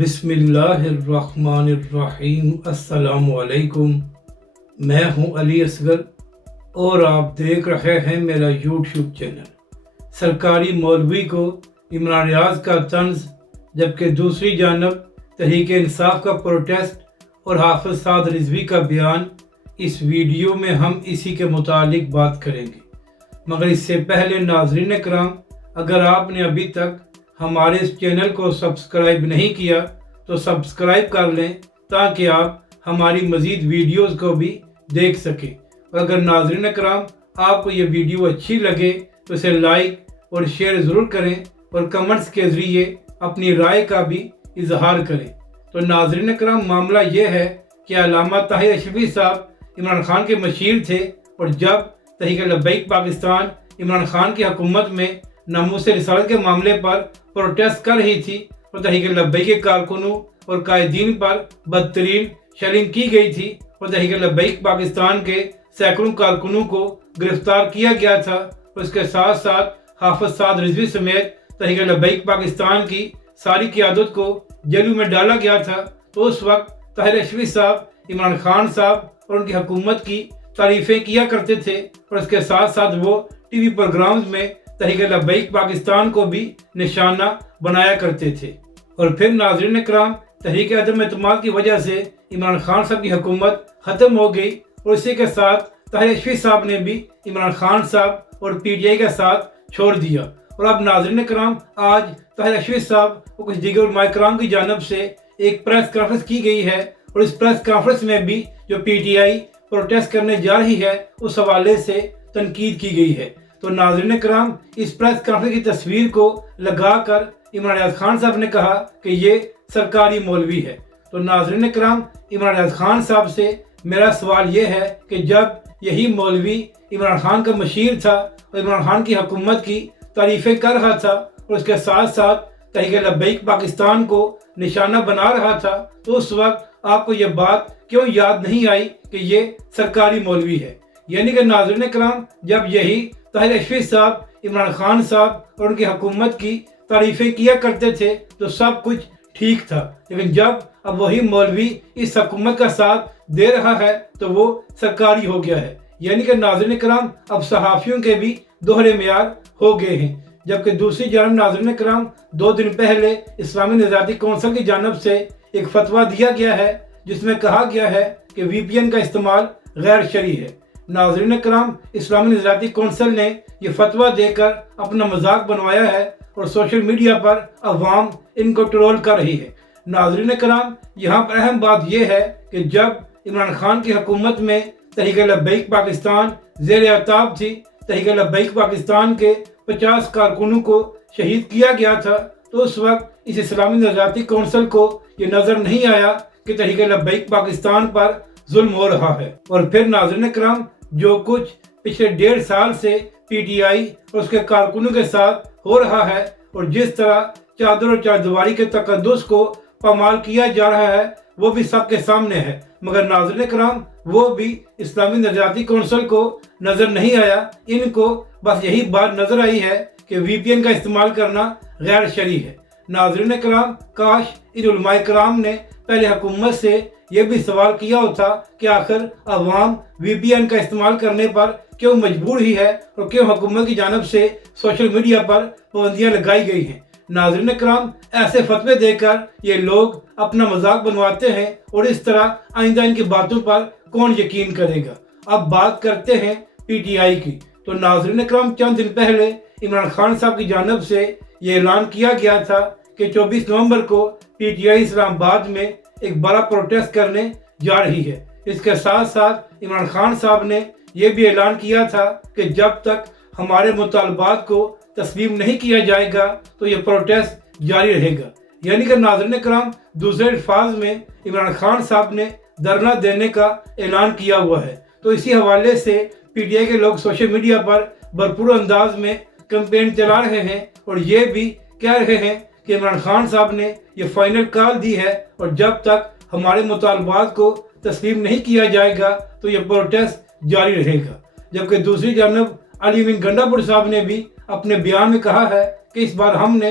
بسم اللہ الرحمن الرحیم۔ السلام علیکم، میں ہوں علی اصغر اور آپ دیکھ رہے ہیں میرا یوٹیوب چینل۔ سرکاری مولوی کو عمران ریاض کا طنز، جبکہ دوسری جانب تحریک انصاف کا پروٹیسٹ اور حافظ سعد رضوی کا بیان۔ اس ویڈیو میں ہم اسی کے متعلق بات کریں گے، مگر اس سے پہلے ناظرین کرام، اگر آپ نے ابھی تک ہمارے اس چینل کو سبسکرائب نہیں کیا تو سبسکرائب کر لیں تاکہ آپ ہماری مزید ویڈیوز کو بھی دیکھ سکیں۔ اور اگر ناظرین کرام آپ کو یہ ویڈیو اچھی لگے تو اسے لائک اور شیئر ضرور کریں اور کمنٹس کے ذریعے اپنی رائے کا بھی اظہار کریں۔ تو ناظرین کرام، معاملہ یہ ہے کہ علامہ طاہر اشرفی صاحب عمران خان کے مشیر تھے، اور جب تحریک لبیک پاکستان عمران خان کی حکومت میں ناموس رسالت کے معاملے پر پروٹیسٹ کر رہی تھی اور تحریک لبیک کے کارکنوں اور قائدین پر بدترین شیلنگ کی گئی تھی اور تحریک لبیک پاکستان کے سینکڑوں کارکنوں کو گرفتار کیا گیا تھا، اور اس کے ساتھ ساتھ حافظ سعد رضوی سمیت تحریک لبیک پاکستان کی ساری قیادت کو جیلوں میں ڈالا گیا تھا، تو اس وقت طاہر اشرفی صاحب عمران خان صاحب اور ان کی حکومت کی تعریفیں کیا کرتے تھے، اور اس کے ساتھ ساتھ وہ ٹی وی پروگرامز میں تحریک لبیک پاکستان کو بھی نشانہ بنایا کرتے تھے۔ اور پھر ناظرین کرام، تحریک عدم اعتماد کی وجہ سے عمران خان صاحب کی حکومت ختم ہو گئی، اور اسی کے ساتھ طاہر اشرفی صاحب نے بھی عمران خان صاحب اور پی ٹی آئی کا ساتھ چھوڑ دیا۔ اور اب ناظرین کرام، آج طاہر اشرفی صاحب اور کچھ دیگر علماء کرام کی جانب سے ایک پریس کانفرنس کی گئی ہے، اور اس پریس کانفرنس میں بھی جو پی ٹی آئی پروٹیسٹ کرنے جا رہی ہے اس حوالے سے تنقید کی گئی ہے۔ تو ناظرین کرام، اس پریس کانفرنس کی تصویر کو لگا کر عمران ریاض خان صاحب نے کہا کہ یہ سرکاری مولوی ہے۔ تو ناظرین کرام، عمران ریاض خان صاحب سے میرا سوال یہ ہے کہ جب یہی مولوی عمران خان کا مشیر تھا اور عمران خان کی حکومت کی تعریفیں کر رہا تھا اور اس کے ساتھ ساتھ تحریک لبیک پاکستان کو نشانہ بنا رہا تھا، تو اس وقت آپ کو یہ بات کیوں یاد نہیں آئی کہ یہ سرکاری مولوی ہے؟ یعنی کہ ناظرین کرام، جب یہی طاہر اشرفی صاحب عمران خان صاحب اور ان کی حکومت کی تعریفیں کیا کرتے تھے تو سب کچھ ٹھیک تھا، لیکن جب اب وہی مولوی اس حکومت کا ساتھ دے رہا ہے تو وہ سرکاری ہو گیا ہے۔ یعنی کہ ناظرین کرام، اب صحافیوں کے بھی دوہرے معیار ہو گئے ہیں۔ جبکہ دوسری جانب ناظرین کرام، 2 دن پہلے اسلامی نظارتی کونسل کی جانب سے ایک فتویٰ دیا گیا ہے جس میں کہا گیا ہے کہ وی پی این کا استعمال غیر شرعی ہے۔ ناظرین کرام، اسلامی نظارتی کونسل نے یہ فتویٰ دے کر اپنا مذاق بنوایا ہے اور سوشل میڈیا پر عوام ان کو ٹرول کر رہی ہے۔ ناظرین کرام، یہاں پر اہم بات یہ ہے کہ جب عمران خان کی حکومت میں تحریک لبیک پاکستان زیر اعتاب تھی، تحریک لبیک پاکستان کے 50 کارکنوں کو شہید کیا گیا تھا، تو اس وقت اس اسلامی نظارتی کونسل کو یہ نظر نہیں آیا کہ تحریک لبیک پاکستان پر ظلم ہو رہا ہے۔ اور پھر ناظرین کرام، جو کچھ پچھلے 1.5 سال سے پی ٹی آئی اور اس کے کارکنوں کے ساتھ ہو رہا ہے، اور جس طرح چادر اور چاردیواری کے تقدس کو پامال کیا جا رہا ہے، وہ بھی سب کے سامنے ہے، مگر ناظرین کرام وہ بھی اسلامی نظارتی کونسل کو نظر نہیں آیا۔ ان کو بس یہی بات نظر آئی ہے کہ وی پی این کا استعمال کرنا غیر شرعی ہے۔ ناظرین کرام، کاش ان علماء کرام نے پہلے حکومت سے یہ بھی سوال کیا ہوتا کہ آخر عوام وی پی این کا استعمال کرنے پر کیوں مجبور ہی ہے، اور کیوں حکومت کی جانب سے سوشل میڈیا پر پابندیاں لگائی گئی ہیں۔ ناظرین کرام، ایسے فتوے دے کر یہ لوگ اپنا مذاق بنواتے ہیں، اور اس طرح آئندہ ان کی باتوں پر کون یقین کرے گا؟ اب بات کرتے ہیں پی ٹی آئی کی۔ تو ناظرین کرام، چند دن پہلے عمران خان صاحب کی جانب سے یہ اعلان کیا گیا تھا کہ 24 نومبر کو پی ٹی آئی اسلام آباد میں ایک بڑا پروٹیسٹ کرنے جا رہی ہے۔ اس کے ساتھ ساتھ عمران خان صاحب نے یہ بھی اعلان کیا تھا کہ جب تک ہمارے مطالبات کو تسلیم نہیں کیا جائے گا تو یہ پروٹیسٹ جاری رہے گا۔ یعنی کہ ناظرین کرام، دوسرے الفاظ میں عمران خان صاحب نے دھرنا دینے کا اعلان کیا ہوا ہے۔ تو اسی حوالے سے پی ٹی آئی کے لوگ سوشل میڈیا پر بھرپور انداز میں کیمپین چلا رہے ہیں، اور یہ بھی کہہ رہے ہیں کہ عمران خان صاحب نے یہ فائنل کال دی ہے، اور جب تک ہمارے مطالبات کو تسلیم نہیں کیا جائے گا تو یہ پروٹیسٹ جاری رہے گا۔ جبکہ دوسری جانب علی امین گنڈا پور صاحب نے بھی اپنے بیان میں کہا ہے کہ اس بار ہم نے